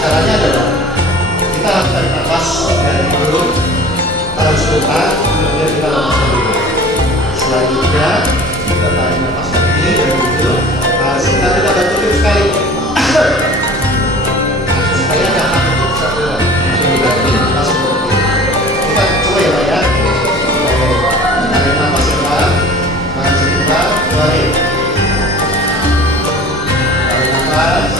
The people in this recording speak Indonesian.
Caranya adalah kita harus tarik nafas dari mulut, tahan sebentar, kemudian kita lepaskan dulu. Selanjutnya kita tarik nafas lagi dari mulut, tahan sebentar, kita bantuin sekali. Supaya jangan untuk bisa keluar. Kita coba ya Pak ya. Tarik nafas sebentar, tahan sebentar, keluarin. Tarik nafas.